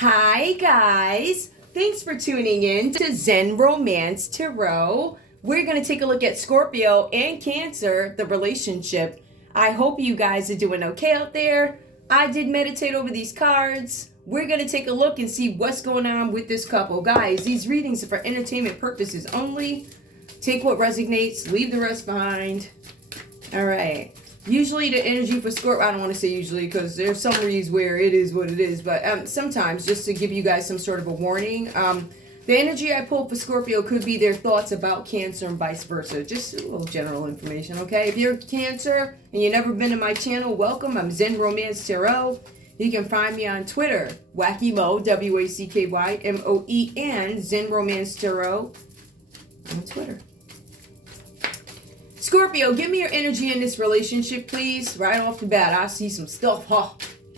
Hi guys, thanks for tuning in to Zen Romance Tarot. We're going to take a look at Scorpio and Cancer, the relationship. I hope you guys are doing okay out there. I did meditate over these cards. We're going to take a look and see what's going on with this couple. Guys, these readings are for entertainment purposes only. Take what resonates, leave the rest behind. All right. Usually the energy for Scorpio, I don't want to say usually because there's some reads where it is what it is, but sometimes just to give you guys some sort of a warning, the energy I pulled for Scorpio could be their thoughts about Cancer and vice versa. Just a little general information, okay? If you're Cancer and you've never been to my channel, welcome. I'm Zen Romance Tarot. You can find me on Twitter, WackyMo, WACKYMOE, and Zen Romance Tarot on Twitter. Scorpio, give me your energy in this relationship, please. Right off the bat, I see some stuff. Oh,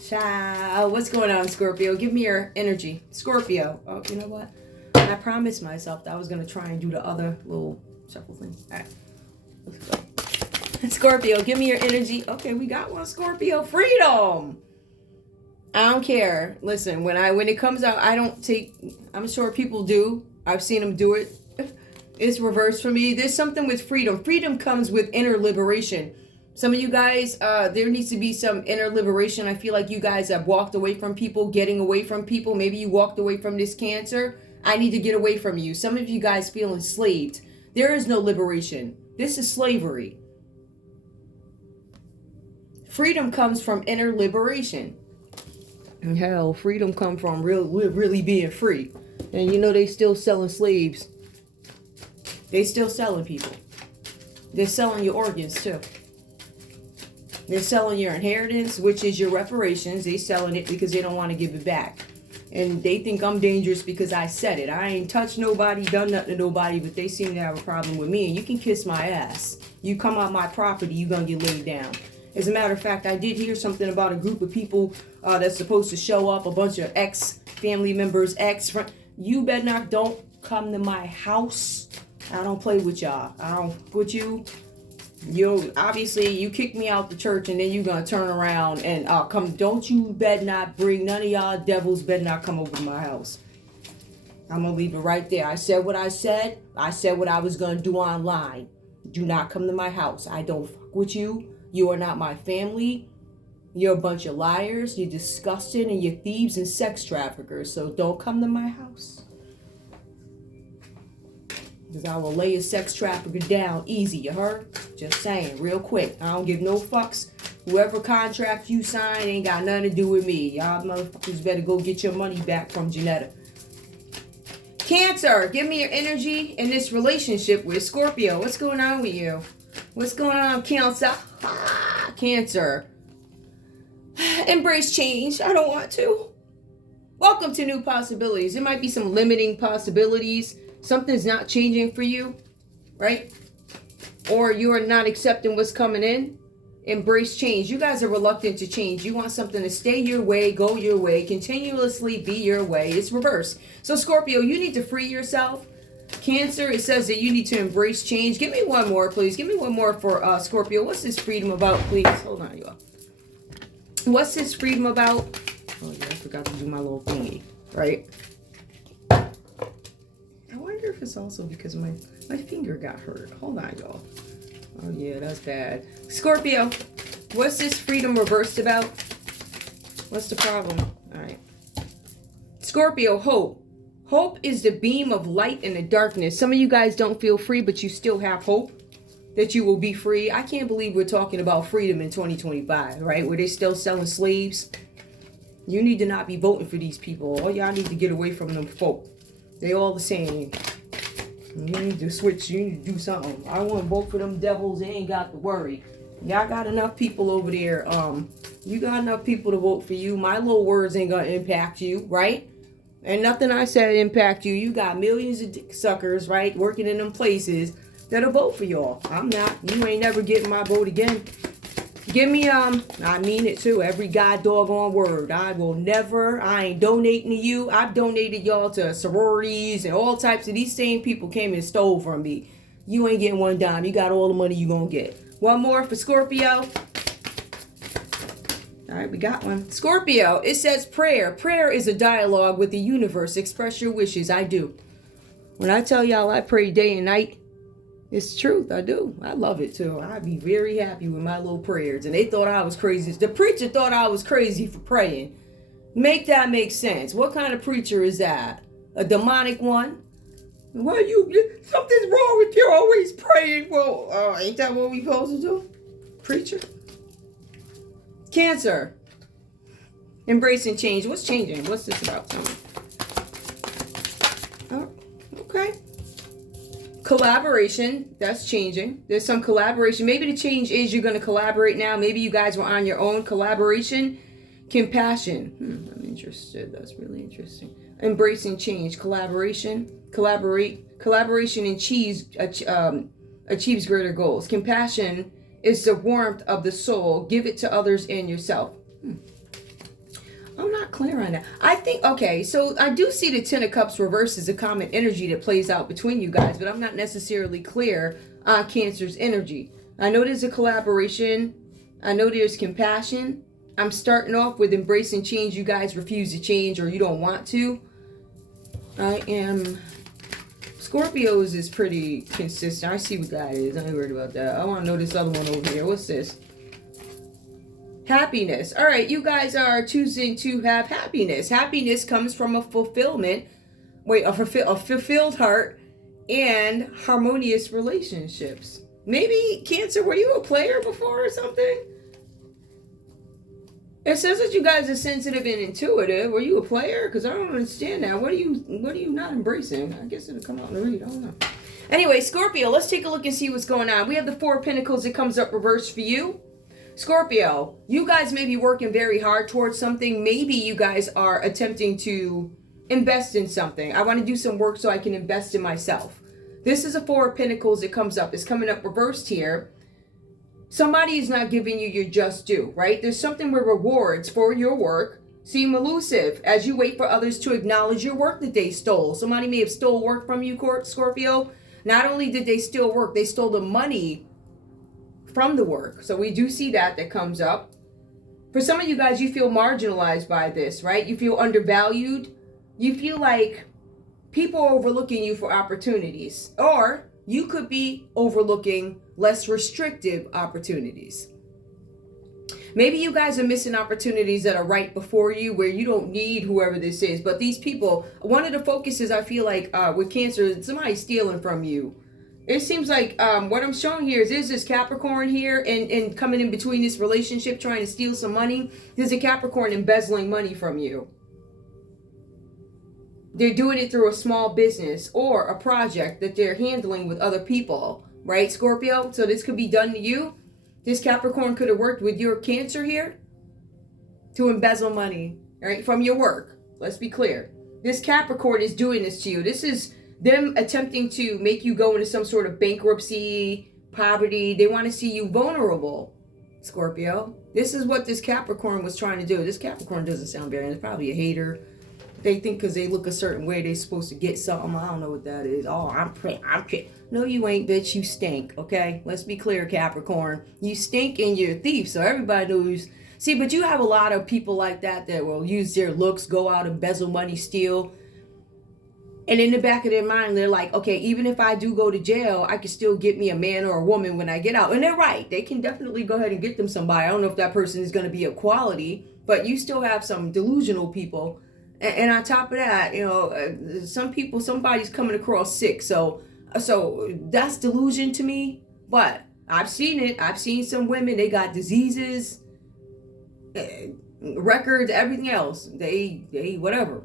child. What's going on, Scorpio? Give me your energy. Scorpio. Oh, you know what? I promised myself that I was going to try and do the other little shuffle thing. All right. Let's go. Scorpio, give me your energy. Okay, we got one, Scorpio. Freedom. I don't care. Listen, when it comes out, I don't take... I'm sure people do. I've seen them do it. It's reversed for me. There's something with freedom. Freedom comes with inner liberation. Some of you guys, there needs to be some inner liberation. I feel like you guys have walked away from people, getting away from people. Maybe you walked away from this Cancer. I need to get away from you. Some of you guys feel enslaved. There is no liberation. This is slavery. Freedom comes from inner liberation. And hell, freedom comes from really being free. And you know they still selling slaves. They still selling people. They're selling your organs too. They're selling your inheritance, which is your reparations. They selling it because they don't want to give it back. And they think I'm dangerous because I said it. I ain't touched nobody, done nothing to nobody, but they seem to have a problem with me. And you can kiss my ass. You come on my property, you're going to get laid down. As a matter of fact, I did hear something about a group of people that's supposed to show up, a bunch of ex-family members, ex-friends. You better not don't come to my house. I don't play with y'all. I don't put you. Obviously you kick me out the church and then you're gonna turn around and come. Don't you better not bring none of y'all devils. Better not come over to my house. I'm gonna leave it right there. I said what I said. I said what I was gonna do online. Do not come to my house. I don't fuck with you. You are not my family. You're a bunch of liars. You're disgusting and you're thieves and sex traffickers. So don't come to my house. Because I will lay a sex trafficker down easy, you heard? Just saying, real quick. I don't give no fucks. Whoever contract you sign ain't got nothing to do with me. Y'all motherfuckers better go get your money back from Janetta. Cancer, give me your energy in this relationship with Scorpio. What's going on with you? What's going on, Cancer? Cancer. Embrace change. I don't want to. Welcome to new possibilities. There might be some limiting possibilities. Something's not changing for you, right? Or you are not accepting what's coming in. Embrace change. You guys are reluctant to change. You want something to stay your way, go your way, continuously be your way. It's reverse. So Scorpio, you need to free yourself. Cancer, it says that you need to embrace change. Give me one more, please. Give me one more for Scorpio. What's this freedom about, please? Hold on, y'all. What's this freedom about? Oh, yeah, I forgot to do my little thingy, right? I wonder if it's also because my finger got hurt. Hold on, y'all. Oh, yeah, that's bad. Scorpio, what's this freedom reversed about? What's the problem? All right. Scorpio, hope. Hope is the beam of light in the darkness. Some of you guys don't feel free, but you still have hope that you will be free. I can't believe we're talking about freedom in 2025, right? Where they're still selling slaves. You need to not be voting for these people. All y'all need to get away from them folk. They all the same. You need to switch. You need to do something. I want to vote for them devils. They ain't got to worry. Y'all got enough people over there. You got enough people to vote for you. My little words ain't gonna impact you, right? And nothing I said impact you. You got millions of dick suckers, right, working in them places that'll vote for y'all. I'm not. You ain't never getting my vote again. Give me, I mean it too, every god doggone word. I ain't donating to you. I've donated y'all to sororities and all types of, these same people came and stole from me. You ain't getting one dime. You got all the money you gonna get. One more for Scorpio. All right, we got one. Scorpio, it says prayer. Prayer is a dialogue with the universe. Express your wishes. I do. When I tell y'all I pray day and night, it's truth. I do. I love it too. I'd be very happy with my little prayers. And they thought I was crazy. The preacher thought I was crazy for praying. Make that make sense. What kind of preacher is that? A demonic one? Why something's wrong with you always praying? Well, ain't that what we supposed to do? Preacher? Cancer. Embracing change. What's changing? What's this about? Tell me. Oh, okay. Collaboration. That's changing. There's some collaboration. Maybe the change is you're going to collaborate now. Maybe you guys were on your own. Collaboration. Compassion. I'm interested. That's really interesting. Embracing change. Collaboration. Collaboration achieves greater goals. Compassion is the warmth of the soul. Give it to others and yourself. I'm not clear on that. I think, okay, so I do see the Ten of Cups reversed as a common energy that plays out between you guys, but I'm not necessarily clear on Cancer's energy. I know there's a collaboration. I know there's compassion. I'm starting off with embracing change. You guys refuse to change or you don't want to. I am... Scorpios is pretty consistent. I see what that is. I ain't worried about that. I want to know this other one over here. What's this? Happiness. All right, you guys are choosing to have happiness. Happiness comes from a fulfillment. A fulfilled heart and harmonious relationships. Maybe, Cancer, were you a player before or something? It says that you guys are sensitive and intuitive. Were you a player? Because I don't understand that. What are you not embracing? I guess it'll come out in the read. I don't know. Anyway, Scorpio, let's take a look and see what's going on. We have the Four of Pentacles that comes up reversed for you. Scorpio, you guys may be working very hard towards something. Maybe you guys are attempting to invest in something. I want to do some work so I can invest in myself. This is a Four of Pentacles that comes up. It's coming up reversed here. Somebody is not giving you your just due, right? There's something where rewards for your work seem elusive as you wait for others to acknowledge your work that they stole. Somebody may have stole work from you, Scorpio. Not only did they steal work, they stole the money from the work. So we do see that comes up. For some of you guys, you feel marginalized by this, right? You feel undervalued. You feel like people are overlooking you for opportunities. Or you could be overlooking less restrictive opportunities. Maybe you guys are missing opportunities that are right before you where you don't need whoever this is. But these people, one of the focuses I feel like with Cancer, somebody's stealing from you. It seems like what I'm showing here is there's this Capricorn here and coming in between this relationship trying to steal some money. There's a Capricorn embezzling money from you. They're doing it through a small business or a project that they're handling with other people, right, Scorpio? So this could be done to you. This Capricorn could have worked with your Cancer here to embezzle money, right, from your work. Let's be clear. This Capricorn is doing this to you. This is them attempting to make you go into some sort of bankruptcy, poverty. They want to see you vulnerable, Scorpio. This is what this Capricorn was trying to do. This Capricorn doesn't sound very, it's probably a hater. They think because they look a certain way, they're supposed to get something. I don't know what that is. Oh, I'm No, you ain't, bitch. You stink, okay? Let's be clear, Capricorn. You stink and you're a thief, so everybody knows. See, but you have a lot of people like that will use their looks, go out, embezzle money, steal. And in the back of their mind, they're like, okay, even if I do go to jail, I can still get me a man or a woman when I get out. And they're right. They can definitely go ahead and get them somebody. I don't know if that person is going to be of quality, but you still have some delusional people. And on top of that, you know, somebody's coming across sick. So that's delusion to me. But I've seen it. I've seen some women, they got diseases, records, everything else. They whatever.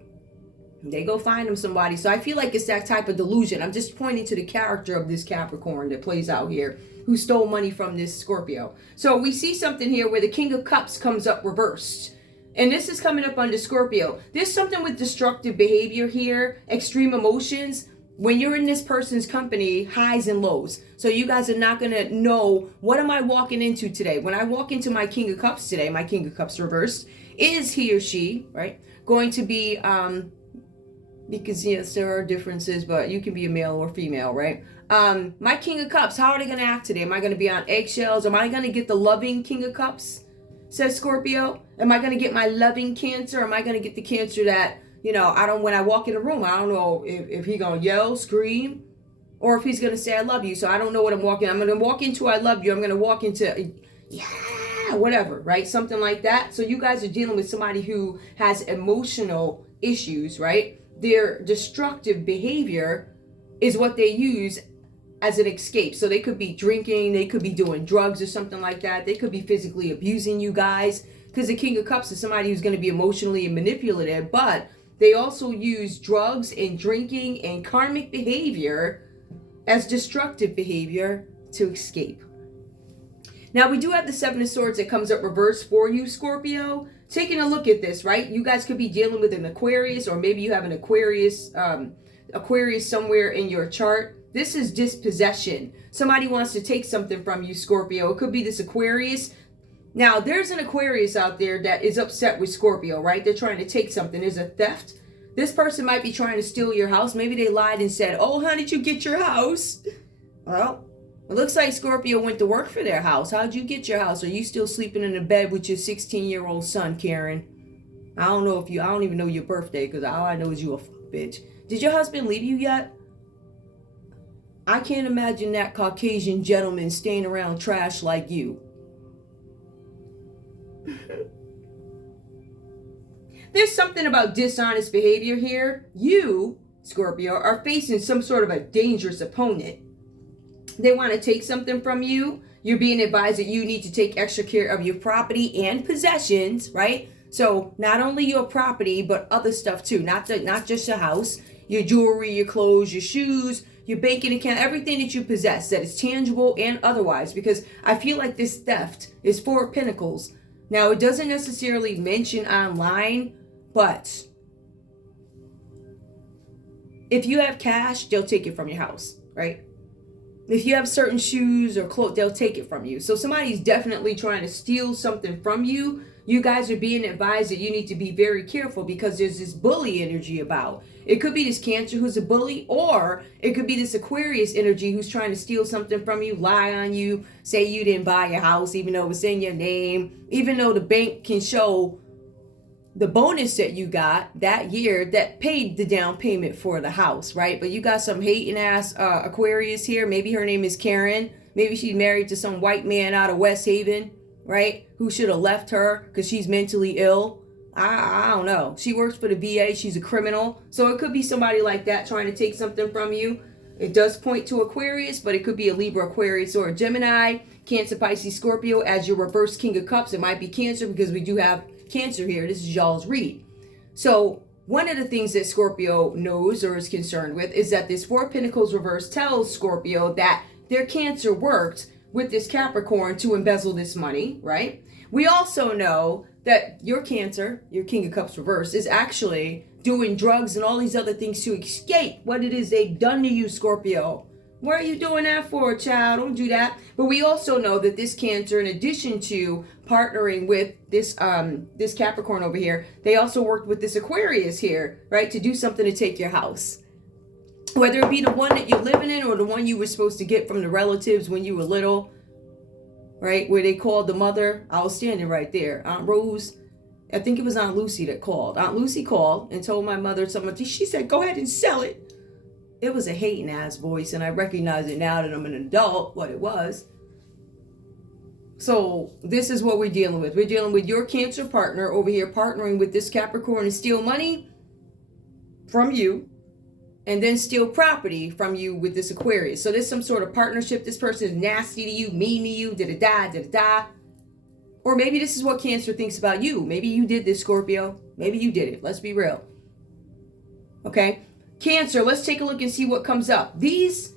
They go find them somebody. So I feel like it's that type of delusion. I'm just pointing to the character of this Capricorn that plays out here, who stole money from this Scorpio. So we see something here where the King of Cups comes up reversed. And this is coming up under Scorpio. There's something with destructive behavior here, extreme emotions. When you're in this person's company, highs and lows. So you guys are not going to know, what am I walking into today? When I walk into my King of Cups today, my King of Cups reversed, is he or she, right, going to be, because yes, there are differences, but you can be a male or female, right? My King of Cups, how are they going to act today? Am I going to be on eggshells? Am I going to get the loving King of Cups? says Scorpio. Am I going to get my loving Cancer? Or am I going to get the Cancer that, you know, when I walk in a room, I don't know if he going to yell, scream, or if he's going to say, I love you. So I don't know what I'm walking. I'm going to walk into, I love you. I'm going to walk into, yeah, whatever, right? Something like that. So you guys are dealing with somebody who has emotional issues, right? Their destructive behavior is what they use as an escape. So they could be drinking, they could be doing drugs or something like that. They could be physically abusing you guys, because the King of Cups is somebody who's going to be emotionally manipulative, but they also use drugs and drinking and karmic behavior as destructive behavior to escape. Now, we do have the Seven of Swords that comes up reversed for you, Scorpio. Taking a look at this, right? You guys could be dealing with an Aquarius, or maybe you have an Aquarius somewhere in your chart. This is dispossession. Somebody wants to take something from you, Scorpio. It could be this Aquarius. Now, there's an Aquarius out there that is upset with Scorpio, right? They're trying to take something. There's a theft. This person might be trying to steal your house. Maybe they lied and said, oh, how did you get your house? Well, it looks like Scorpio went to work for their house. How'd you get your house? Are you still sleeping in the bed with your 16-year-old son, Karen? I don't even know your birthday, because all I know is you a fuck bitch. Did your husband leave you yet? I can't imagine that Caucasian gentleman staying around trash like you. There's something about dishonest behavior here. You, Scorpio, are facing some sort of a dangerous opponent. They want to take something from you. You're being advised that you need to take extra care of your property and possessions, right? So not only your property, but other stuff too. Not just your house, your jewelry, your clothes, your shoes, your banking account, everything that you possess that is tangible and otherwise. Because I feel like this theft is Four of Pentacles. Now, it doesn't necessarily mention online, but if you have cash, they'll take it from your house, right? If you have certain shoes or clothes, they'll take it from you. So somebody's definitely trying to steal something from you. You guys are being advised that you need to be very careful, because there's this bully energy about. It could be this Cancer who's a bully, or it could be this Aquarius energy who's trying to steal something from you, lie on you, say you didn't buy a house even though it's in your name, even though the bank can show the bonus that you got that year that paid the down payment for the house, right? But you got some hating ass Aquarius here. Maybe her name is Karen. Maybe she's married to some white man out of West Haven, right? Who should have left her because she's mentally ill. I don't know. She works for the VA. She's a criminal. So it could be somebody like that trying to take something from you. It does point to Aquarius, but it could be a Libra, Aquarius, or a Gemini, Cancer, Pisces, Scorpio as your reverse King of Cups. It might be Cancer because we do have Cancer here. This is y'all's read. So one of the things that Scorpio knows or is concerned with is that this Four of Pentacles reverse tells Scorpio that their Cancer worked with this Capricorn to embezzle this money, right? We also know that your Cancer, your King of Cups reverse, is actually doing drugs and all these other things to escape what it is they've done to you, Scorpio. What are you doing that for, child? Don't do that. But we also know that this Cancer, in addition to partnering with this this Capricorn over here, they also worked with this Aquarius here, right, to do something to take your house. Whether it be the one that you're living in or the one you were supposed to get from the relatives when you were little, right, where they called the mother. I was standing right there. Aunt Rose, I think it was Aunt Lucy that called. Aunt Lucy called and told my mother something. She said, go ahead and sell it. It was a hating ass voice, and I recognize it now that I'm an adult, what it was. So this is what we're dealing with. We're dealing with your Cancer partner over here partnering with this Capricorn to steal money from you and then steal property from you with this Aquarius. So there's some sort of partnership. This person is nasty to you, mean to you, da-da-da. Or maybe this is what Cancer thinks about you. Maybe you did this, Scorpio. Maybe you did it. Let's be real. Okay? Cancer, let's take a look and see what comes up. These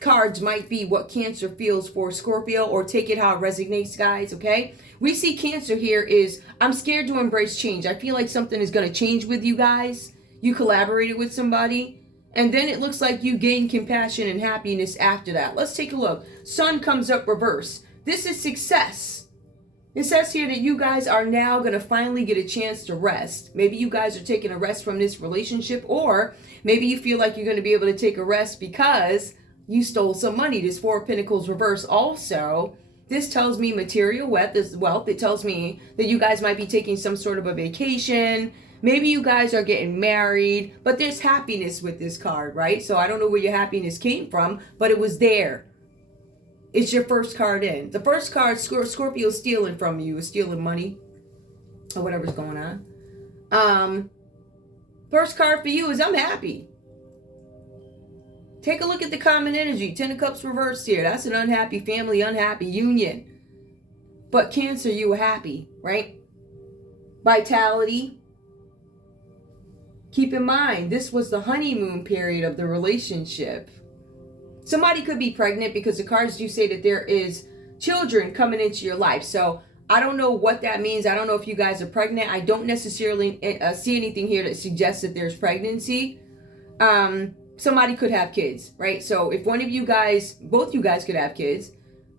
cards might be what Cancer feels for Scorpio, or take it how it resonates, guys, okay? We see Cancer here is, I'm scared to embrace change. I feel like something is going to change with you guys. You collaborated with somebody, and then it looks like you gain compassion and happiness after that. Let's take a look. Sun comes up reverse. This is success. It says here that you guys are now going to finally get a chance to rest. Maybe you guys are taking a rest from this relationship, or maybe you feel like you're going to be able to take a rest because you stole some money. This Four of Pentacles reverse also. This tells me material wealth. It tells me that you guys might be taking some sort of a vacation. Maybe you guys are getting married, but there's happiness with this card, right? So I don't know where your happiness came from, but it was there. It's your first card in. The first card, Scorpio stealing from you, is stealing money or whatever's going on. First card for you is I'm happy. Take a look at the common energy. 10 of Cups reversed here. That's an unhappy family, unhappy union. But Cancer, you were happy, right? Vitality. Keep in mind, this was the honeymoon period of the relationship. Somebody could be pregnant because the cards do say that there is children coming into your life. So I don't know what that means. I don't know if you guys are pregnant. I don't necessarily see anything here that suggests that there's pregnancy. Somebody could have kids, right? So if one of you guys, both you guys could have kids,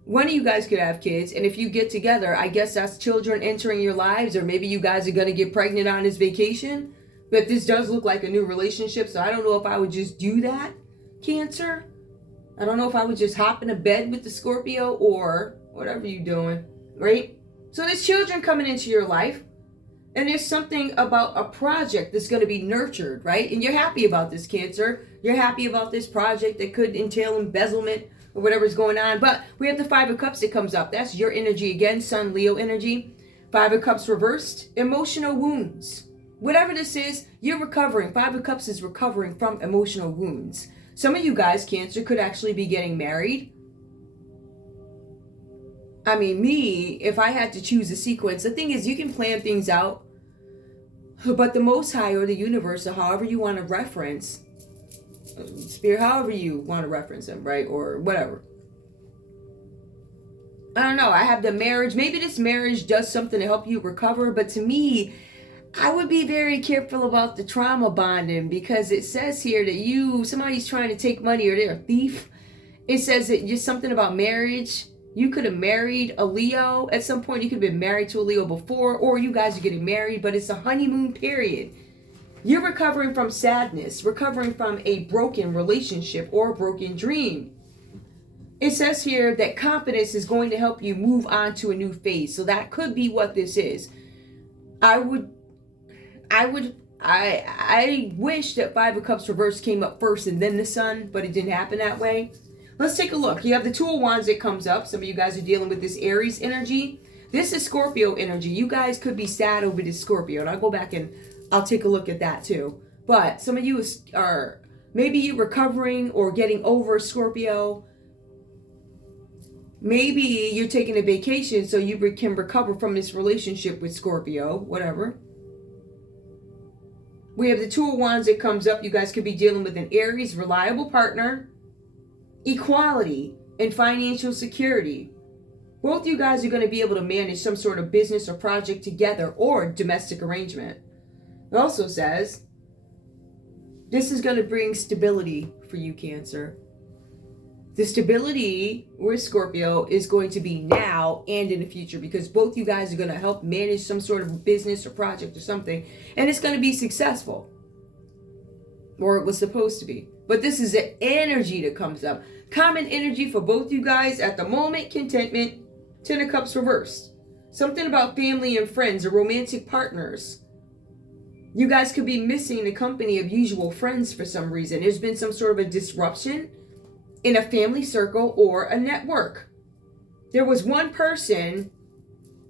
one of you guys could have kids, and if you get together, I guess that's children entering your lives, or maybe you guys are going to get pregnant on this vacation. But this does look like a new relationship, so I don't know if I would just do that, Cancer. I don't know if I would just hop in a bed with the Scorpio or whatever you're doing, right? So there's children coming into your life, and there's something about a project that's going to be nurtured, right? And you're happy about this, Cancer. You're happy about this project that could entail embezzlement or whatever's going on. But we have the 5 of Cups that comes up. That's your energy again, Sun, Leo energy. 5 of Cups reversed, emotional wounds. Whatever this is, you're recovering. 5 of Cups is recovering from emotional wounds. Some of you guys, Cancer, could actually be getting married. I mean, me, if I had to choose a sequence, the thing is you can plan things out, but the Most High or the universe, or however you want to reference, Spirit, however you want to reference them, right? Or whatever. I don't know. I have the marriage. Maybe this marriage does something to help you recover, but to me, I would be very careful about the trauma bonding, because it says here that somebody's trying to take money or they're a thief. It says that just something about marriage. You could have married a Leo at some point. You could have been married to a Leo before, or you guys are getting married, but it's a honeymoon period. You're recovering from sadness, recovering from a broken relationship or a broken dream. It says here that confidence is going to help you move on to a new phase. So that could be what this is. I wish that 5 of Cups reversed came up first and then the Sun, but it didn't happen that way. Let's take a look. You have the 2 of Wands that comes up. Some of you guys are dealing with this Aries energy. This is Scorpio energy. You guys could be sad over this Scorpio, and I'll go back and I'll take a look at that too. But some of you are maybe you're recovering or getting over Scorpio. Maybe you're taking a vacation so you can recover from this relationship with Scorpio, whatever. We have the 2 of Wands that comes up. You guys could be dealing with an Aries, reliable partner, equality, and financial security. Both you guys are going to be able to manage some sort of business or project together, or domestic arrangement. It also says this is going to bring stability for you, Cancer. The stability with Scorpio is going to be now and in the future, because both you guys are going to help manage some sort of business or project or something, and it's going to be successful. Or it was supposed to be. But this is the energy that comes up. Common energy for both you guys at the moment, contentment. 10 of Cups reversed. Something about family and friends or romantic partners. You guys could be missing the company of usual friends for some reason. There's been some sort of a disruption in a family circle or a network. There was one person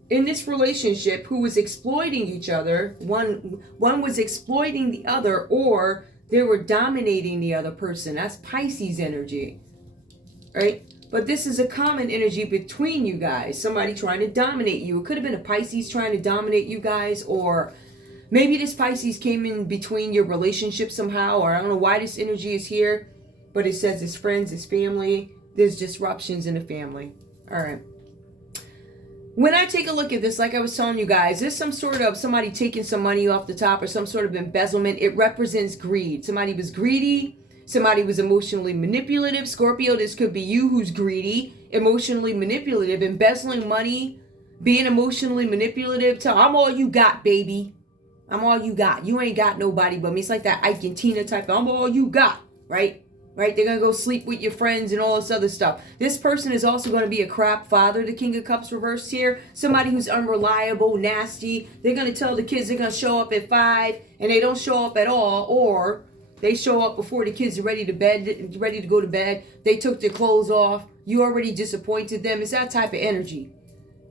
in this relationship who was exploiting each other. One was exploiting the other, or they were dominating the other person. That's Pisces energy, right? But this is a common energy between you guys. Somebody trying to dominate you. It could have been a Pisces trying to dominate you guys, or maybe this Pisces came in between your relationship somehow, or I don't know why this energy is here, but it says it's friends, it's family. There's disruptions in the family. All right. When I take a look at this, like I was telling you guys, there's some sort of somebody taking some money off the top or some sort of embezzlement. It represents greed. Somebody was greedy. Somebody was emotionally manipulative. Scorpio, this could be you who's greedy, emotionally manipulative, embezzling money, being emotionally manipulative. I'm all you got, baby. I'm all you got. You ain't got nobody but me. It's like that Ike and Tina type of, I'm all you got, right? right? They're going to go sleep with your friends and all this other stuff. This person is also going to be a crap father, the King of Cups reversed here. Somebody who's unreliable, nasty. They're going to tell the kids they're going to show up at 5 and they don't show up at all, or they show up before the kids are ready to go to bed. They took their clothes off. You already disappointed them. It's that type of energy.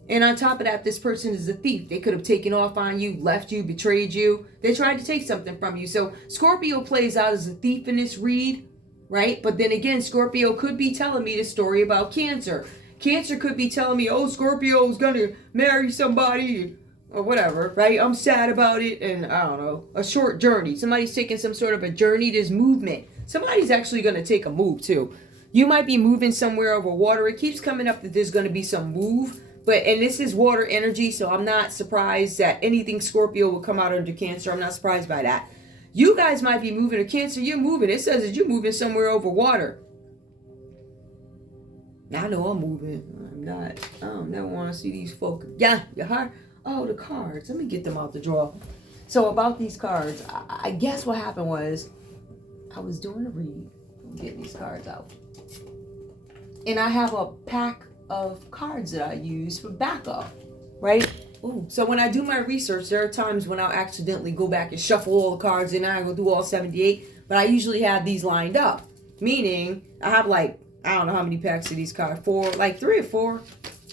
And on top of that, this person is a thief. They could have taken off on you, left you, betrayed you. They tried to take something from you. So Scorpio plays out as a thief in this read, right? But then again, Scorpio could be telling me the story about Cancer. Cancer could be telling me, oh, Scorpio's going to marry somebody or whatever, right? I'm sad about it. And I don't know, a short journey. Somebody's taking some sort of a journey. There's movement. Somebody's actually going to take a move too. You might be moving somewhere over water. It keeps coming up that there's going to be some move. And this is water energy, so I'm not surprised that anything Scorpio will come out under Cancer. I'm not surprised by that. You guys might be moving to Cancer. You're moving. It says that you're moving somewhere over water. I know I'm moving. I'm not. I don't never want to see these folk. Yeah, your heart. Oh, the cards. Let me get them out the drawer. So about these cards, I guess what happened was I was doing a read. I'm getting these cards out. And I have a pack of cards that I use for backup, right? Ooh. So when I do my research, there are times when I'll accidentally go back and shuffle all the cards and I go through all 78, but I usually have these lined up, meaning I have like, I don't know how many packs of these cards, 3 or 4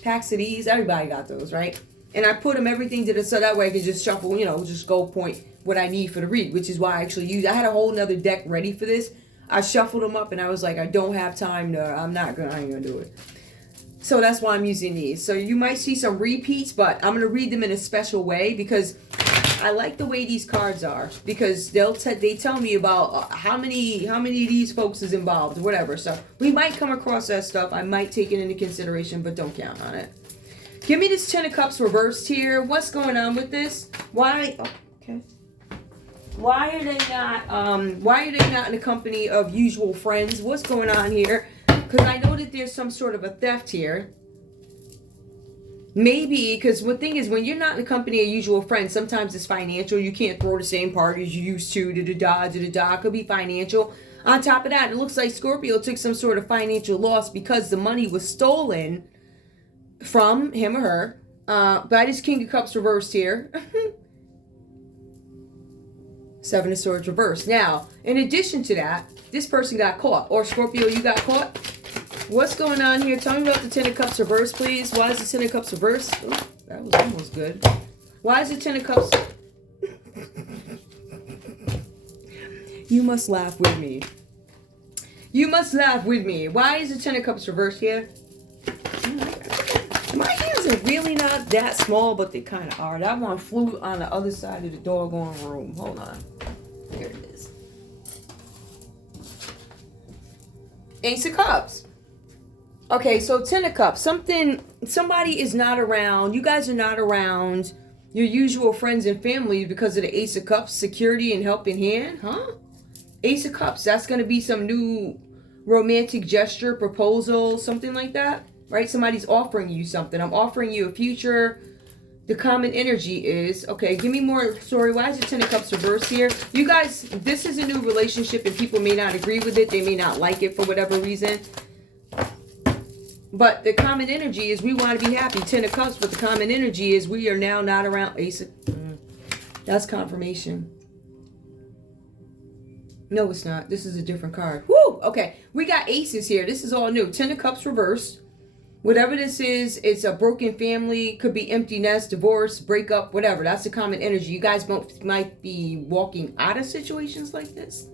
packs of these. Everybody got those, right? And I put them everything to the, so that way I can just shuffle, just go point what I need for the read, which is why I actually I had a whole nother deck ready for this. I shuffled them up and I was like, I don't have time to, I ain't gonna do it. So that's why I'm using these. So you might see some repeats, but I'm going to read them in a special way because I like the way these cards are. Because they tell me about how many of these folks is involved or whatever. So we might come across that stuff. I might take it into consideration, but don't count on it. Give me this Ten of Cups reversed here. What's going on with this? Why? Oh, okay. Why are they not in the company of usual friends? What's going on here? Because I know that there's some sort of a theft here. Maybe, because the thing is, when you're not in the company of usual friends, sometimes it's financial. You can't throw the same party as you used to. Da-da-da. It could be financial. On top of that, it looks like Scorpio took some sort of financial loss because the money was stolen from him or her by this King of Cups reversed here. 7 of Swords reversed. Now, in addition to that, this person got caught. Or Scorpio, you got caught. What's going on here? Tell me about the Ten of Cups reversed, please. Why is the Ten of Cups reversed? Ooh, that was almost good. Why is the Ten of Cups... You must laugh with me. You must laugh with me. Why is the Ten of Cups reversed here? My hands are really not that small, but they kind of are. That one flew on the other side of the doggone room. Hold on. There it is. Ace of Cups. Okay, so Ten of Cups. Somebody is not around. You guys are not around your usual friends and family because of the Ace of Cups, security and helping hand, huh? Ace of Cups. That's going to be some new romantic gesture, proposal, something like that, right? Somebody's offering you something. I'm offering you a future. The common energy is, okay, give me more story. Why is the Ten of Cups reversed here? You guys, this is a new relationship and people may not agree with it. They may not like it for whatever reason. But the common energy is we want to be happy. Ten of Cups, but the common energy is we are now not around. Ace of... That's confirmation. No, it's not. This is a different card. Woo! Okay, we got aces here. This is all new. Ten of Cups reversed. Whatever this is, it's a broken family. Could be empty nest, divorce, breakup, whatever. That's the common energy. You guys might be walking out of situations like this.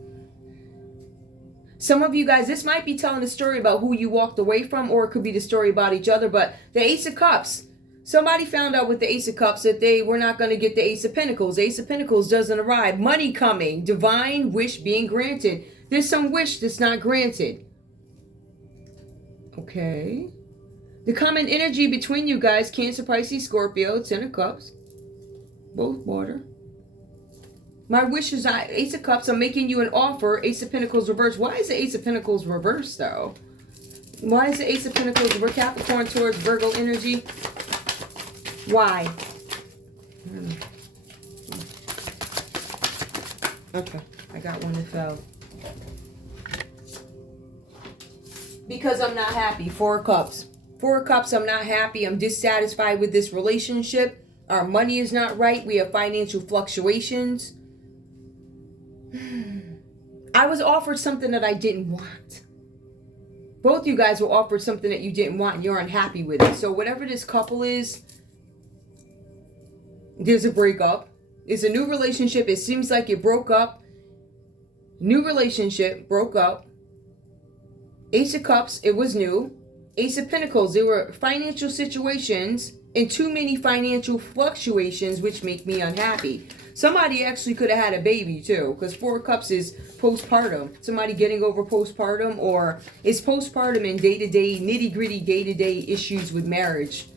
Some of you guys, this might be telling a story about who you walked away from, or it could be the story about each other. But the Ace of Cups, somebody found out with the Ace of Cups that they were not going to get the Ace of Pentacles. Ace of Pentacles doesn't arrive. Money coming. Divine wish being granted. There's some wish that's not granted. Okay. The common energy between you guys, Cancer, Pisces, Scorpio, Ten of Cups. Both water. My wish is Ace of Cups. I'm making you an offer. Ace of Pentacles reversed. Why is the Ace of Pentacles reversed, though? Why is the Ace of Pentacles reversed? Capricorn, Taurus, Virgo energy. Why? Okay. I got one that fell. Because I'm not happy. Four of Cups. Four of Cups, I'm not happy. I'm dissatisfied with this relationship. Our money is not right. We have financial fluctuations. I was offered something that I didn't want. Both you guys were offered something that you didn't want and you're unhappy with it. So whatever this couple is, there's a breakup. It's a new relationship. It seems like it broke up. New relationship, broke up. Ace of Cups, it was new. Ace of Pentacles, there were financial situations and too many financial fluctuations which make me unhappy. Somebody actually could have had a baby too, because Four of Cups is postpartum. Somebody getting over postpartum, or is postpartum in day-to-day, nitty-gritty day-to-day issues with marriage.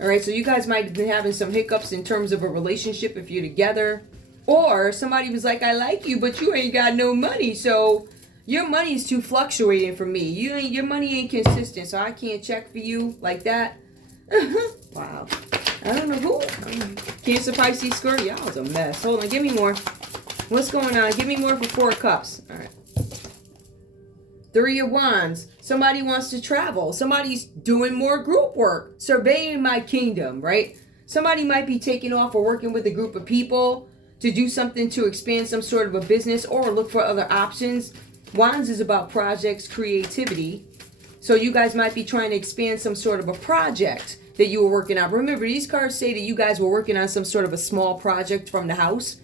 All right, so you guys might have been having some hiccups in terms of a relationship if you're together. Or somebody was like, I like you, but you ain't got no money, so your money is too fluctuating for me. Your money ain't consistent, so I can't check for you like that. Wow. I don't know who. Cancer, Pisces, Scorpio. Y'all was a mess. Hold on, give me more. What's going on? Give me more for Four of Cups. All right. Three of Wands. Somebody wants to travel. Somebody's doing more group work. Surveying my kingdom, right? Somebody might be taking off or working with a group of people to do something to expand some sort of a business or look for other options. Wands is about projects, creativity. So you guys might be trying to expand some sort of a project that you were working on. Remember, these cards say that you guys were working on some sort of a small project from the house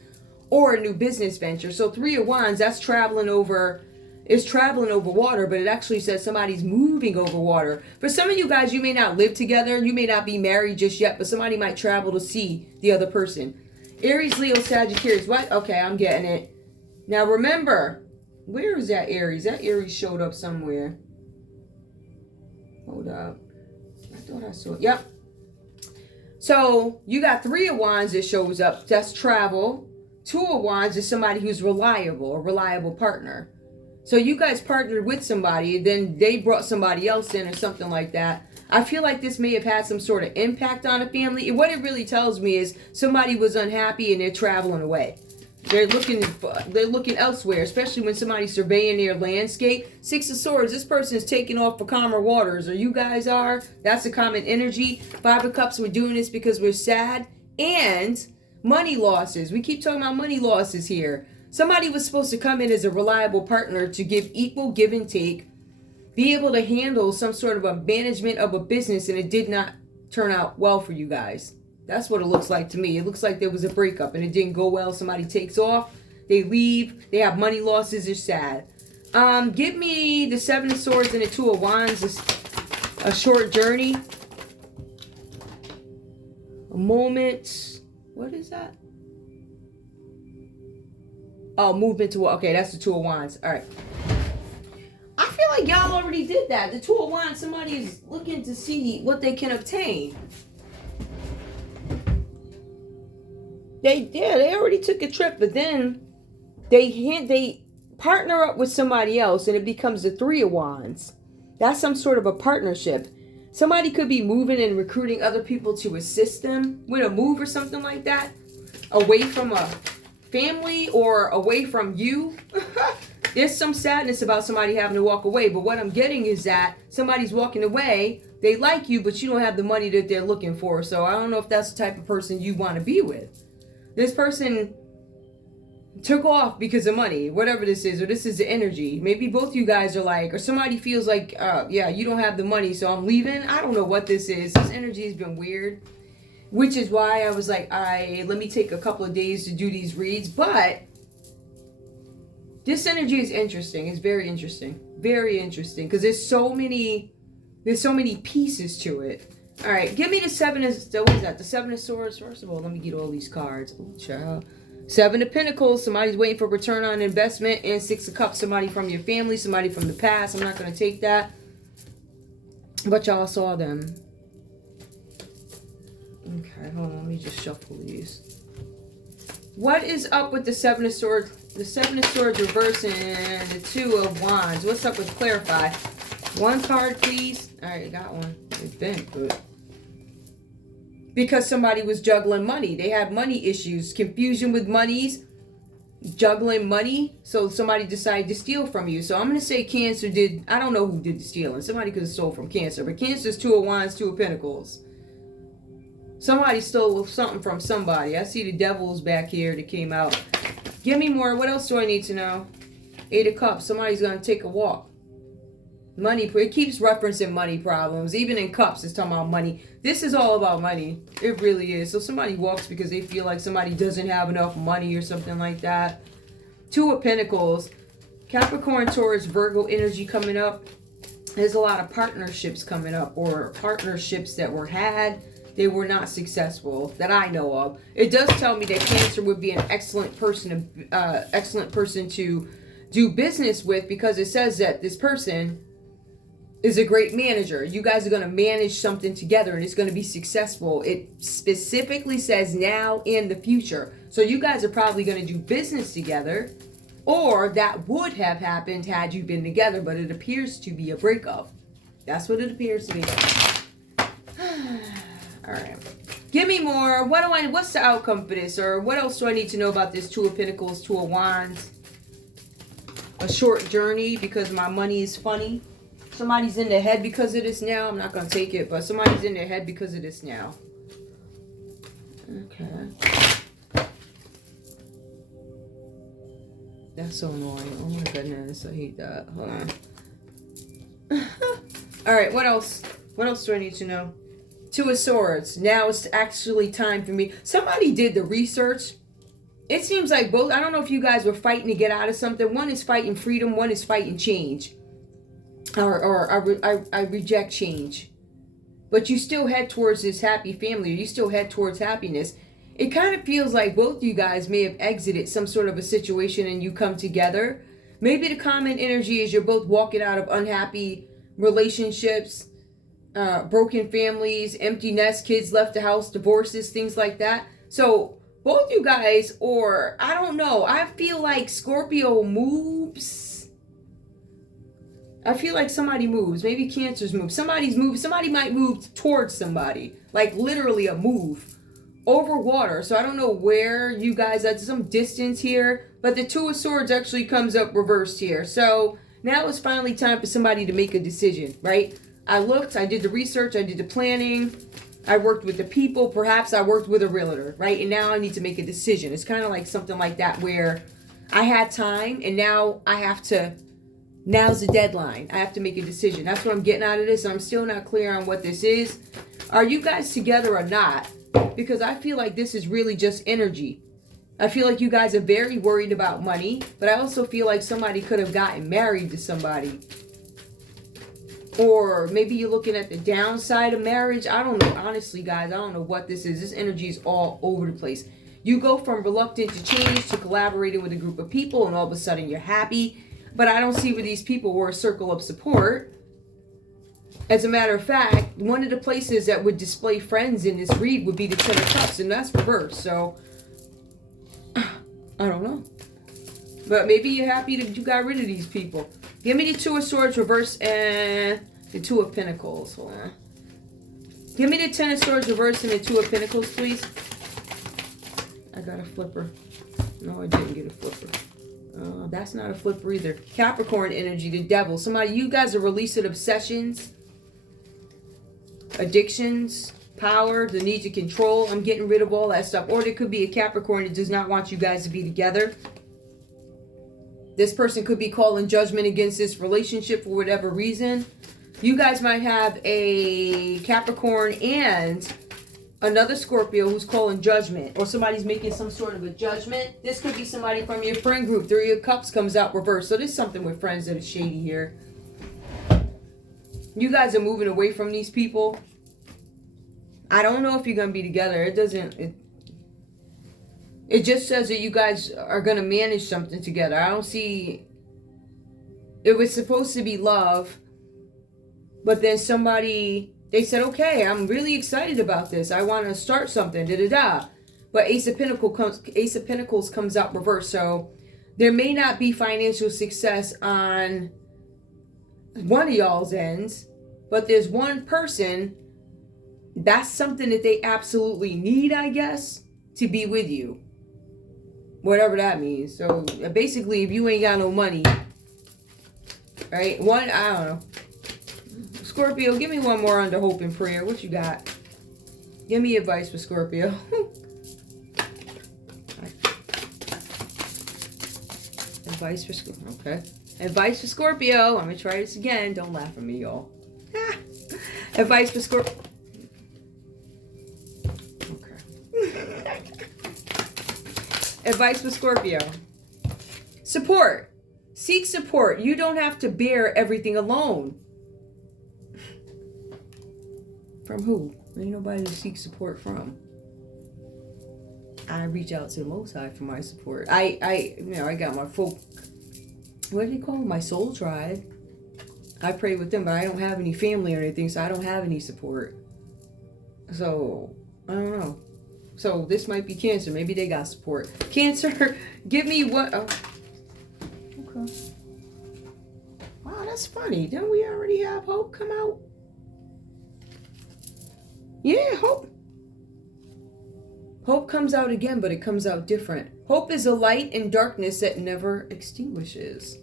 or a new business venture. So Three of Wands, that's traveling over water, but it actually says somebody's moving over water. For some of you guys, you may not live together. You may not be married just yet, but somebody might travel to see the other person. Aries, Leo, Sagittarius. What? Okay, I'm getting it. Now remember, where is that Aries? That Aries showed up somewhere. Hold up. I thought I saw it. Yep. So you got Three of Wands that shows up. That's travel. Two of Wands is somebody who's reliable, a reliable partner. So you guys partnered with somebody, then they brought somebody else in or something like that. I feel like this may have had some sort of impact on a family. What it really tells me is somebody was unhappy and they're traveling away. They're looking elsewhere, especially when somebody's surveying their landscape. Six of Swords, this person is taking off for calmer waters, or you guys are. That's a common energy. Five of Cups, we're doing this because we're sad. And money losses. We keep talking about money losses here. Somebody was supposed to come in as a reliable partner to give equal give and take, be able to handle some sort of a management of a business, and it did not turn out well for you guys. That's what it looks like to me. It looks like there was a breakup and it didn't go well. Somebody takes off, they leave, they have money losses, they're sad. Give me the Seven of Swords and the Two of Wands, a short journey. A moment. What is that? Oh, movement to, okay, that's the Two of Wands. All right. I feel like y'all already did that. The Two of Wands, somebody is looking to see what they can obtain. They already took a trip, but then they partner up with somebody else and it becomes the Three of Wands. That's some sort of a partnership. Somebody could be moving and recruiting other people to assist them with a move or something like that. Away from a family or away from you. There's some sadness about somebody having to walk away, but what I'm getting is that somebody's walking away. They like you, but you don't have the money that they're looking for. So I don't know if that's the type of person you want to be with. This person took off because of money, whatever this is, or this is the energy. Maybe both you guys are like, or somebody feels like, yeah, you don't have the money, so I'm leaving. I don't know what this is. This energy has been weird, which is why I was like, let me take a couple of days to do these reads. But this energy is interesting. It's very interesting. Very interesting. Because there's so many pieces to it. All right, give me the Seven of, what is that? The Seven of Swords. First of all, let me get all these cards. Oh, child. Seven of Pentacles, somebody's waiting for return on investment. And Six of Cups, somebody from your family, somebody from the past. I'm not going to take that. But y'all saw them. Okay, hold on. Let me just shuffle these. What is up with the Seven of Swords? The Seven of Swords reverse and the Two of Wands. What's up with clarify? One card, please. All right, got one. It's been good. Because somebody was juggling money. They had money issues, confusion with monies. juggling money, so somebody decided to steal from you. So I'm going to say Cancer did, I don't know who did the stealing. Somebody could have stole from Cancer, but Cancer's Two of Wands, Two of Pentacles. Somebody stole something from somebody. I see the Devils back here that came out. Give me more. What else do I need to know? Eight of Cups. Somebody's going to take a walk. Money. It keeps referencing money problems. Even in Cups, it's talking about money. This is all about money. It really is. So somebody walks because they feel like somebody doesn't have enough money or something like that. Two of Pentacles. Capricorn, Taurus, Virgo energy coming up. There's a lot of partnerships coming up, or partnerships that were had. They were not successful that I know of. It does tell me that Cancer would be an excellent person to do business with, because it says that this person is a great manager. You guys are going to manage something together and it's going to be successful. It specifically says now and the future. So you guys are probably going to do business together, or that would have happened had you been together, but it appears to be a breakup. That's what it appears to be. All right. Give me more. What's the outcome for this? Or what else do I need to know about this Two of Pentacles, Two of Wands? A short journey because my money is funny. Somebody's in their head because of this now. I'm not going to take it, but somebody's in their head because of this now. Okay. That's so annoying. Oh my goodness. I hate that. Hold on. Alright, what else? What else do I need to know? Two of Swords. Now it's actually time for me. Somebody did the research. It seems like both. I don't know if you guys were fighting to get out of something. One is fighting freedom. One is fighting change. I reject change. But you still head towards this happy family. Or you still head towards happiness. It kind of feels like both you guys may have exited some sort of a situation and you come together. Maybe the common energy is you're both walking out of unhappy relationships, broken families, empty nest, kids left the house, divorces, things like that. So both you guys, or I don't know, I feel like Scorpio moves. I feel like somebody moves. Maybe Cancer's move. Somebody's moved. Somebody might move towards somebody. Like literally a move. Over water. So I don't know where you guys, at some distance here. But the Two of Swords actually comes up reversed here. So now it's finally time for somebody to make a decision, right? I looked, I did the research, I did the planning. I worked with the people. Perhaps I worked with a realtor, right? And now I need to make a decision. It's kind of like something like that where I had time and now I have to, now's the deadline. I have to make a decision. That's what I'm getting out of this. I'm still not clear on what this is. Are you guys together or not? Because I feel like this is really just energy. I feel like you guys are very worried about money, but I also feel like somebody could have gotten married to somebody. Or maybe you're looking at the downside of marriage. I don't know. Honestly, guys, I don't know what this is. This energy is all over the place. You go from reluctant to change to collaborating with a group of people, and all of a sudden you're happy. But I don't see where these people were a circle of support. As a matter of fact, one of the places that would display friends in this read would be the Ten of Cups, and that's reversed. So, I don't know. But maybe you're happy that you got rid of these people. Give me the Two of Swords reverse and the Two of Pentacles. Hold on. Give me the Ten of Swords reverse and the Two of Pentacles, please. I got a flipper. No, I didn't get a flipper. That's not a flipper either. Capricorn energy, the Devil. Somebody, you guys are releasing obsessions, addictions, power, the need to control. I'm getting rid of all that stuff. Or there could be a Capricorn that does not want you guys to be together. This person could be calling judgment against this relationship for whatever reason. You guys might have a Capricorn and another Scorpio who's calling judgment. Or somebody's making some sort of a judgment. This could be somebody from your friend group. Three of Cups comes out reversed. So there's something with friends that is shady here. You guys are moving away from these people. I don't know if you're going to be together. It doesn't... It just says that you guys are going to manage something together. I don't see... It was supposed to be love. But then somebody... They said, okay, I'm really excited about this. I want to start something. Da-da-da. But Ace of Pentacles comes out reverse. So there may not be financial success on one of y'all's ends. But there's one person... That's something that they absolutely need, I guess, to be with you. Whatever that means. So basically, if you ain't got no money, right? One, I don't know. Scorpio, give me one more under hope and prayer. What you got? Give me advice for Scorpio. Advice for Scorpio. Okay. Advice for Scorpio. I'm going to try this again. Don't laugh at me, y'all. Advice for Scorpio. Okay. Advice for Scorpio. Support. Seek support. You don't have to bear everything alone. From who? Ain't nobody to seek support from. I reach out to the Most High for my support. I got my folk. What do you call it? My soul tribe. I pray with them, but I don't have any family or anything, so I don't have any support. So I don't know. So this might be Cancer. Maybe they got support. Cancer, give me what? Oh. Okay. Wow, that's funny. Didn't we already have Hope come out? Yeah, Hope. Hope comes out again, but it comes out different. Hope is a light in darkness that never extinguishes.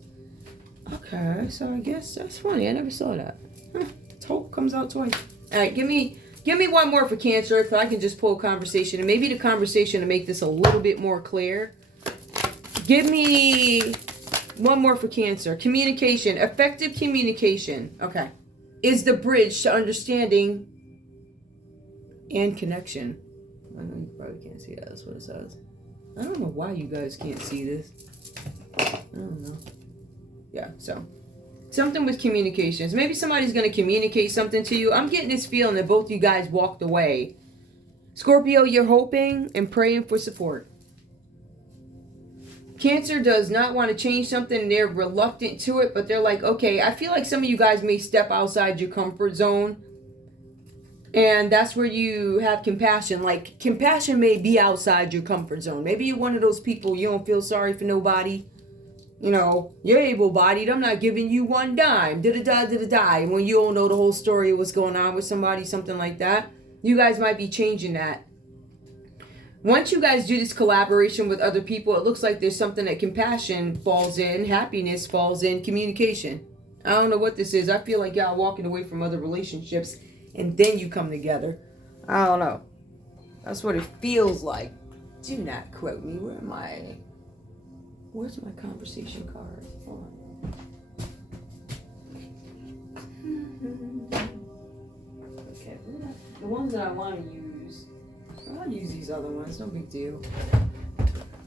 Okay, so I guess that's funny. I never saw that. Huh. Hope comes out twice. All right, give me one more for Cancer, so I can just pull a conversation, and maybe the conversation to make this a little bit more clear. Give me one more for Cancer. Communication, effective communication. Okay, is the bridge to understanding and connection. I know you probably can't see that. That's what it says. I don't know why you guys can't see this. I don't know. Yeah, so something with communications. Maybe somebody's going to communicate something to you. I'm getting this feeling that both you guys walked away. Scorpio, you're hoping and praying for support. Cancer does not want to change something. They're reluctant to it, but they're like, okay, I feel like some of you guys may step outside your comfort zone. And that's where you have compassion. Like, compassion may be outside your comfort zone. Maybe you're one of those people, you don't feel sorry for nobody. You know, you're able-bodied. I'm not giving you one dime. Da-da-da-da-da-da. And when you don't know the whole story of what's going on with somebody, something like that, you guys might be changing that. Once you guys do this collaboration with other people, it looks like there's something that compassion falls in, happiness falls in, communication. I don't know what this is. I feel like y'all walking away from other relationships and then you come together. I don't know. That's what it feels like. Do not quote me. Where's my conversation card? Hold on. Okay, the ones that I want to use. I'll use these other ones. No big deal.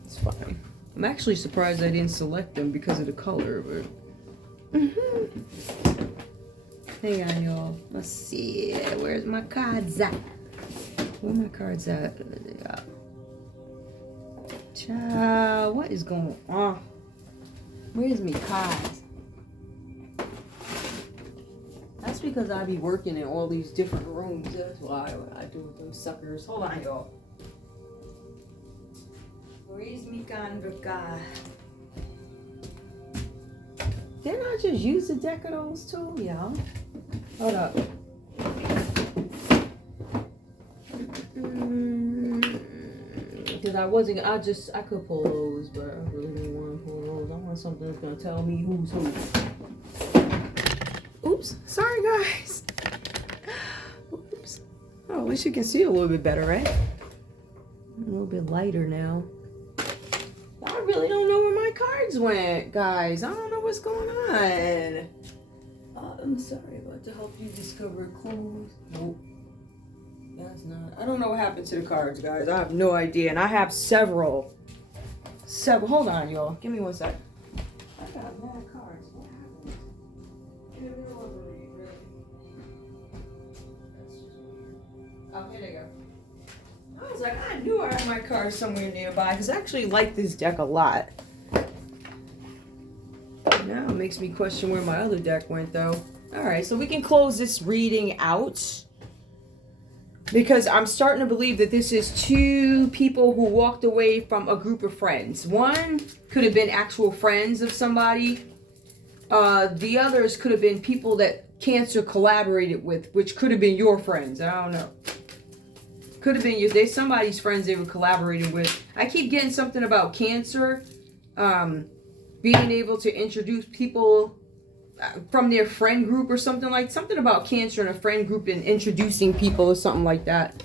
It's fine. I'm actually surprised I didn't select them because of the color, but. Hang on, y'all. Let's see. Where's my cards at? Where my cards at? Child, what is going on? Where's my cards? That's because I be working in all these different rooms. That's why I do with them suckers. Hold on, y'all. Where's my card? Didn't I just use the deck of those too, y'all? Hold up. Because I could pull those, but I really don't want to pull those. I want something that's going to tell me who's who. Oops. Sorry, guys. Oops. Oh, at least you can see a little bit better, right? A little bit lighter now. I really don't know where my cards went, guys. I don't know what's going on. I'm sorry about to help you discover clues. Nope. That's not. I don't know what happened to the cards, guys. I have no idea. And I have several. Hold on, y'all. Give me one sec. I got mad cards. What happened? Give me one for me, really. That's just weird. Oh, here they go. I was like, I knew I had my cards somewhere nearby because I actually like this deck a lot. Now it makes me question where my other deck went, though. Alright, so we can close this reading out. Because I'm starting to believe that this is two people who walked away from a group of friends. One could have been actual friends of somebody. The others could have been people that Cancer collaborated with, which could have been your friends. I don't know. Could have been there's somebody's friends they were collaborating with. I keep getting something about Cancer. Being able to introduce people from their friend group or something about Cancer and a friend group and introducing people or something like that.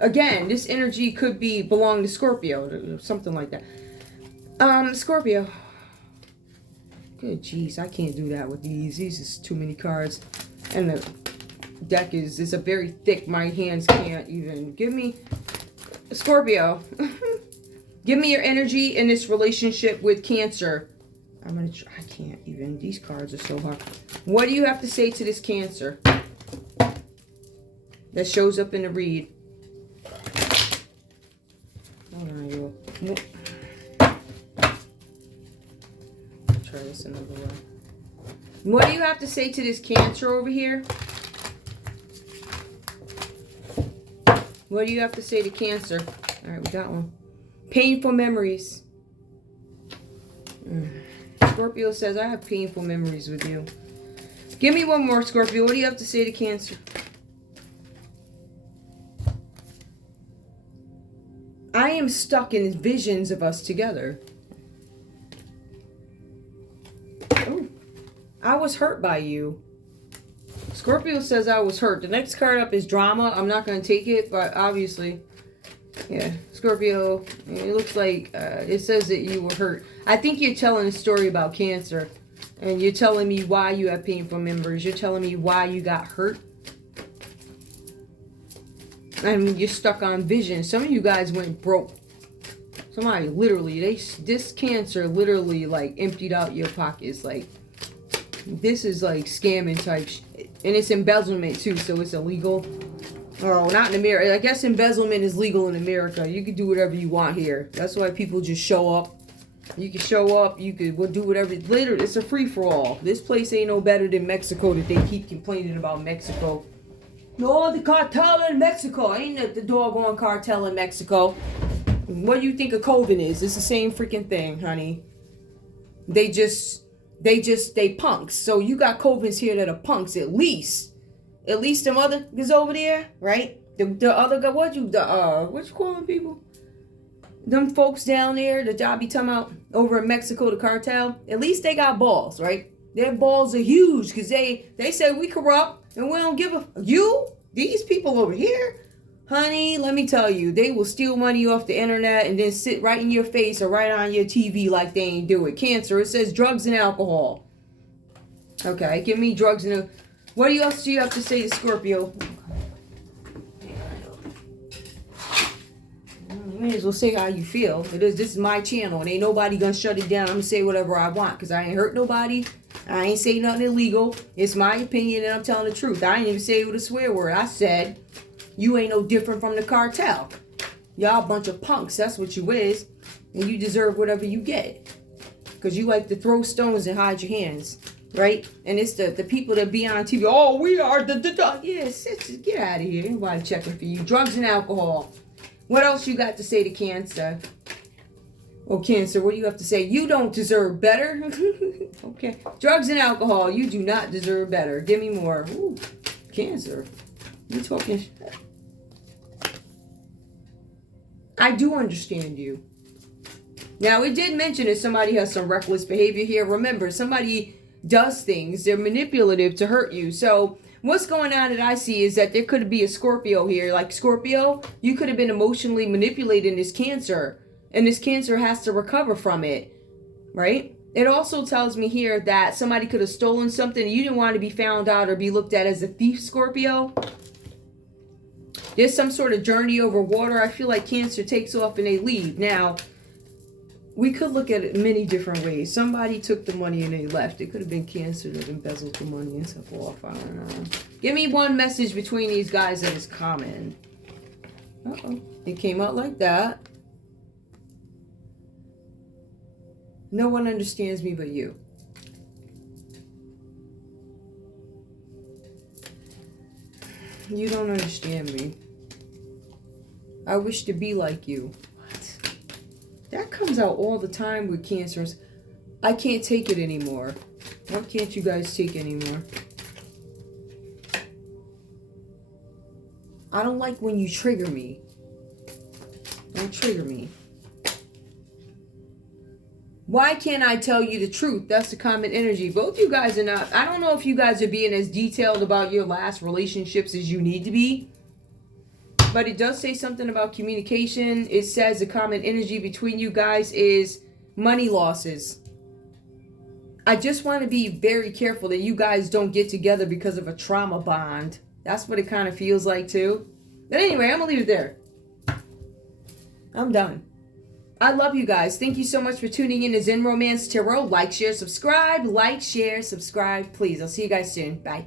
Again, this energy could belong to Scorpio or something like that. Scorpio. Good jeez, I can't do that with these. These is too many cards. And the deck is a very thick. My hands can't even. Give me Scorpio. Give me your energy in this relationship with Cancer. I'm gonna try. I can't even. These cards are so hard. What do you have to say to this Cancer that shows up in the read? Hold on, you. Try this another way. What do you have to say to this Cancer over here? What do you have to say to Cancer? All right, we got one. Painful memories. Scorpio says, I have painful memories with you. Give me one more, Scorpio. What do you have to say to Cancer? I am stuck in visions of us together. Oh, I was hurt by you. Scorpio says I was hurt. The next card up is drama. I'm not going to take it, but obviously, yeah. Scorpio, it looks like it says that you were hurt. I think you're telling a story about Cancer, and you're telling me why you have painful memories. You're telling me why you got hurt. I mean, you're stuck on vision. Some of you guys went broke. Somebody literally, this Cancer literally like emptied out your pockets. Like, this is like scamming type and it's embezzlement too, so it's illegal. Oh, not in America. I guess embezzlement is legal in America. You can do whatever you want here. That's why people just show up. You can show up. We'll do whatever. Later, it's a free-for-all. This place ain't no better than Mexico that they keep complaining about Mexico. No, the cartel in Mexico. Ain't the doggone cartel in Mexico. What do you think a coven is? It's the same freaking thing, honey. They punks. So you got covens here that are punks at least. At least them other is over there, right? The other guy, what you calling people? Them folks down there, the job you talking about over in Mexico, the cartel. At least they got balls, right? Their balls are huge because they say we corrupt and we don't give a these people over here, honey. Let me tell you, they will steal money off the internet and then sit right in your face or right on your TV like they ain't do it. Cancer. It says drugs and alcohol. Okay, give me drugs and. What else do you have to say to Scorpio? You may as well say how you feel. This is my channel, and ain't nobody gonna shut it down. I'm gonna say whatever I want, because I ain't hurt nobody. I ain't say nothing illegal. It's my opinion, and I'm telling the truth. I ain't even say it with a swear word. I said, you ain't no different from the cartel. Y'all a bunch of punks. That's what you is. And you deserve whatever you get. Because you like to throw stones and hide your hands. Right? And it's the people that be on TV. Oh, we are yes, get out of here. Anybody checking for you. Drugs and alcohol. What else you got to say to Cancer? Oh, Cancer, what do you have to say? You don't deserve better. Okay. Drugs and alcohol. You do not deserve better. Give me more. Ooh, Cancer. You talking shit. I do understand you. Now, it did mention that somebody has some reckless behavior here. Remember, somebody does things. They're manipulative to hurt you. So what's going on that I see is that there could be a Scorpio here. Like Scorpio, you could have been emotionally manipulating this Cancer. And this Cancer has to recover from it. Right? It also tells me here that somebody could have stolen something and you didn't want to be found out or be looked at as a thief, Scorpio. There's some sort of journey over water. I feel like Cancer takes off and they leave. Now, we could look at it many different ways. Somebody took the money and they left. It could have been Cancer that embezzled the money and took off. I don't know. Give me one message between these guys that is common. Uh-oh. It came out like that. No one understands me but you. You don't understand me. I wish to be like you. That comes out all the time with Cancers. I can't take it anymore. What can't you guys take anymore? I don't like when you trigger me. Don't trigger me. Why can't I tell you the truth? That's the common energy. Both you guys are not. I don't know if you guys are being as detailed about your last relationships as you need to be. But it does say something about communication. It says the common energy between you guys is money losses. I just want to be very careful that you guys don't get together because of a trauma bond. That's what it kind of feels like too. But anyway, I'm going to leave it there. I'm done. I love you guys. Thank you so much for tuning in to Zen Romance Tarot. Like, share, subscribe. Like, share, subscribe. Please. I'll see you guys soon. Bye.